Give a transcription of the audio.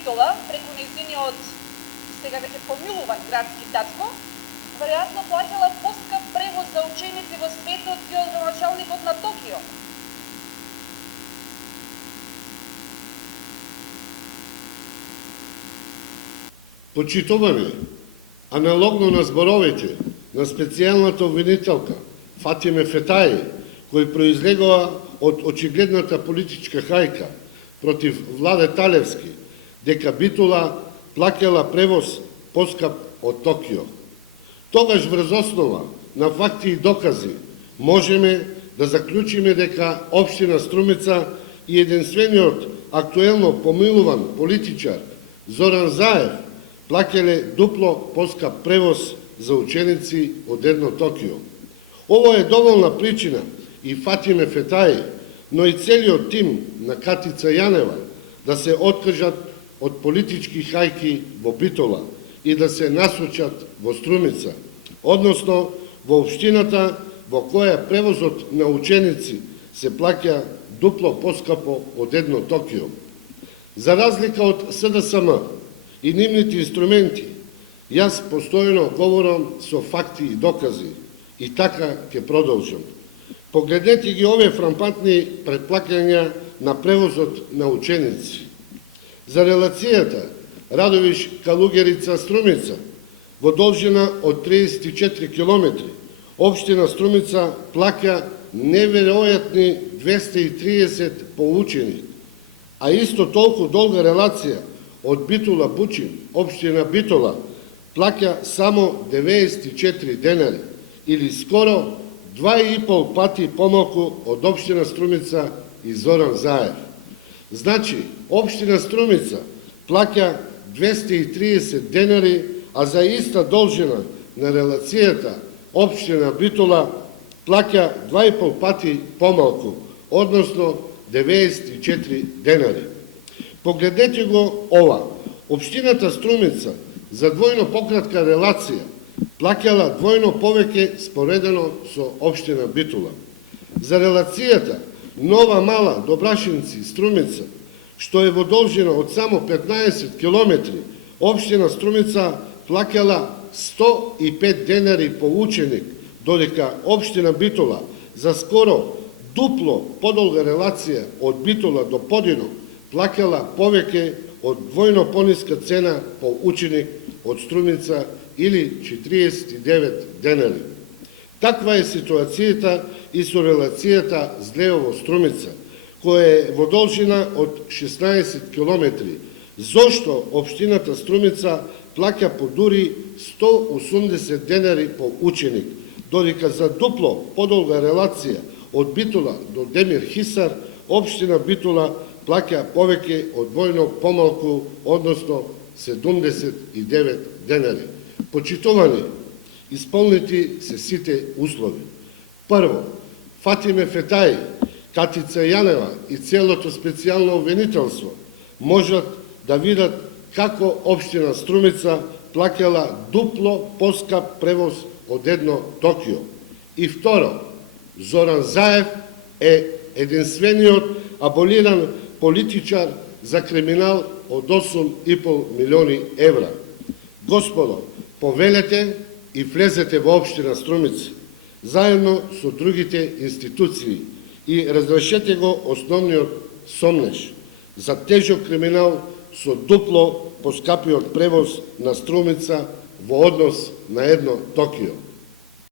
Битола, преку нејзиниот сега веќе помилуван градски татко, веројатно плаќала поскап превоз за ученици во светот и од градоначалникот на Токио. Почитувани, аналогно на зборовите на специјалната обвинителка Фатиме Фетаи, кој произлегува од очигледната политичка хајка против Владе Талевски, дека Битола плаќала превоз поскап од Токио. Тогаш врз основа на факти и докази можеме да заклучиме дека општина Струмица и единствениот актуелно помилуван политичар Зоран Заев плаќале дупло поскап превоз за ученици од едно Токио. Ово е доволна причина и Фатиме Фетаи, но и целиот тим на Катица Јанева да се откажат од политички хајки во Битола и да се насочат во Струмица, односно во општината во која превозот на ученици се плаќа дупло поскапо од едно Токио. За разлика од СДСМ и нивните инструменти, јас постојано говорам со факти и докази и така ќе продолжам. Погледнете ги овие фрампантни претплаќања на превозот на ученици. За релацијата Радовиш Калугерица Струмица во должина од 34 километри, општина Струмица плаќа неверојатни 230 по ученик, а исто толку долга релација од Битола Бучин, општина Битола, плаќа само 94 денари, или скоро 2,5 пати помалку од општина Струмица и Зоран Заев. Значи, општина Струмица плаќа 230 денари, а за иста должина на релацијата општина Битола плаќа 2,5 пати помалку, односно 94 денари. Погледнете го ова. Општината Струмица за двојно пократка релација плаќала двојно повеќе споредено со општина Битола. За релацијата Нова Мала Добрашинци Струмица, што е во должина од само 15 километри, општина Струмица плаќала 105 денари по ученик, додека општина Битола за скоро дупло подолга релација од Битола до Подино плаќала повеќе од двојно пониска цена по ученик од Струмица или 49 денари. Таква е ситуацијата и со релацијата Злеово-Струмица, која е во должина од 16 километри. Зошто општината Струмица плаќа по дури 180 денари по ученик, додека за дупло подолга релација од Битола до Демир Хисар, општина Битола плаќа повеќе од двојно помалку, односно 79 денари. Почитувани, исполнети се сите услови. Прво, Фатиме Фетаи, Катица Јанева и целото специјално обвинителство можат да видат како општина Струмица плаќала дупло поскап превоз од едно Токио. И второ, Зоран Заев е единствениот аболиран политичар за криминал од 8,5 милиони евра. Господо, повелете и влезете во општина Струмица, заедно со другите институции и разрешете го основниот сомнеж за тежок криминал со дупло поскапиот превоз на Струмица во однос на едно Токио.